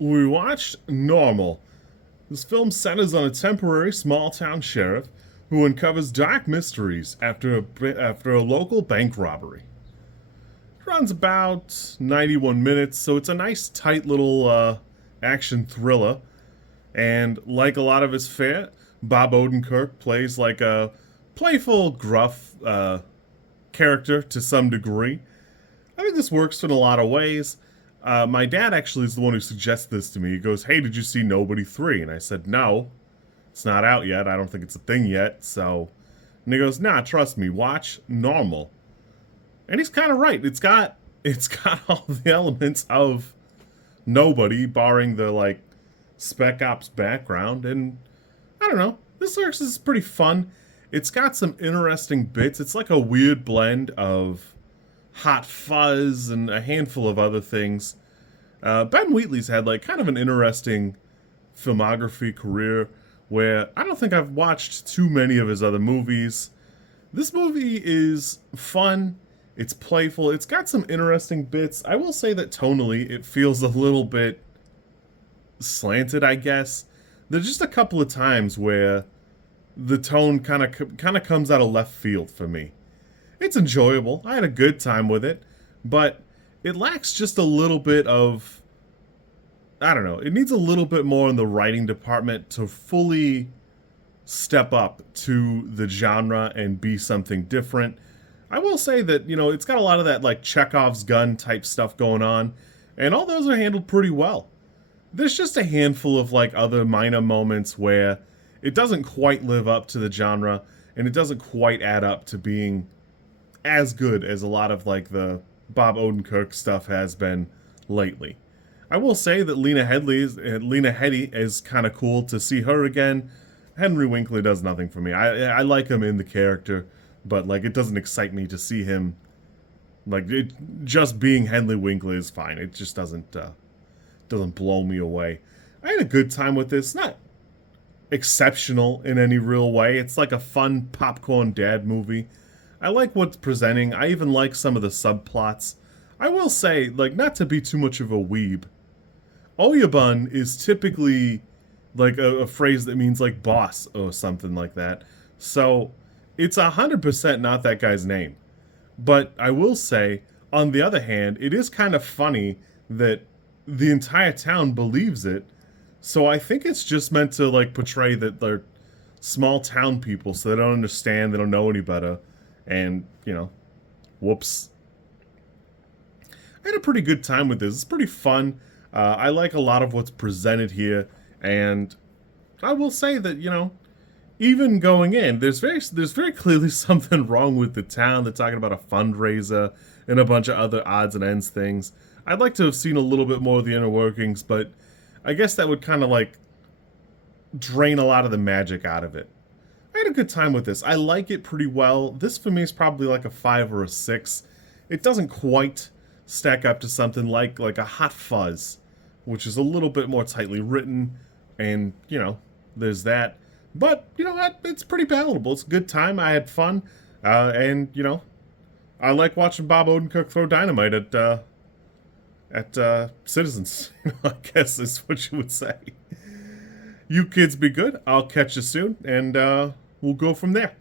We watched Normal. This film centers on a temporary small-town sheriff who uncovers dark mysteries after a local bank robbery. It runs about 91 minutes, so it's a nice, tight little action thriller. And like a lot of his fare, Bob Odenkirk plays like a playful, gruff character to some degree. I think this works in a lot of ways. My dad actually is the one who suggested this to me. He goes, "Hey, did you see Nobody 3?" And I said, "No, it's not out yet. I don't think it's a thing yet." And he goes, "Nah, trust me, watch Normal." And he's kind of right. It's got all the elements of Nobody, barring the like Spec Ops background. And I don't know, this works is pretty fun. It's got some interesting bits. It's like a weird blend of Hot Fuzz and a handful of other things. Ben Wheatley's had like kind of an interesting filmography career where I don't think I've watched too many of his other movies. This movie is fun. It's playful. It's got some interesting bits. I will say that tonally it feels a little bit slanted, I guess. There's just a couple of times where the tone kind of comes out of left field for me. It's enjoyable. I had a good time with it, but it lacks just a little bit of, I don't know, it needs a little bit more in the writing department to fully step up to the genre and be something different. I will say that, it's got a lot of that like Chekhov's gun type stuff going on, and all those are handled pretty well. There's just a handful of like other minor moments where it doesn't quite live up to the genre, and it doesn't quite add up to being as good as a lot of like the Bob Odenkirk stuff has been lately. I will say that Lena Headey is kind of cool to see her again. Henry Winkler does nothing for me. I like him in the character, but like it doesn't excite me to see him. Like just being Henry Winkler is fine. It just doesn't blow me away. I had a good time with this. Not exceptional in any real way. It's like a fun popcorn dad movie. I like what's presenting. I even like some of the subplots. I will say, like, not to be too much of a weeb, Oyabun is typically like a phrase that means like boss or something like that. So it's 100% not that guy's name. But I will say, on the other hand, it is kind of funny that the entire town believes it. So I think it's just meant to like portray that they're small town people, so they don't understand, they don't know any better. And, whoops. I had a pretty good time with this. It's pretty fun. I like a lot of what's presented here. And I will say that, even going in, there's very clearly something wrong with the town. They're talking about a fundraiser and a bunch of other odds and ends things. I'd like to have seen a little bit more of the inner workings, but I guess that would kind of like drain a lot of the magic out of it. I had a good time with this. I like it pretty well. This for me is probably like a 5 or a 6. It doesn't quite stack up to something like a Hot Fuzz, which is a little bit more tightly written, and there's that. But it's pretty palatable. It's a good time. I had fun, and I like watching Bob Odenkirk throw dynamite at citizens. I guess is what you would say. You kids be good. I'll catch you soon, and we'll go from there.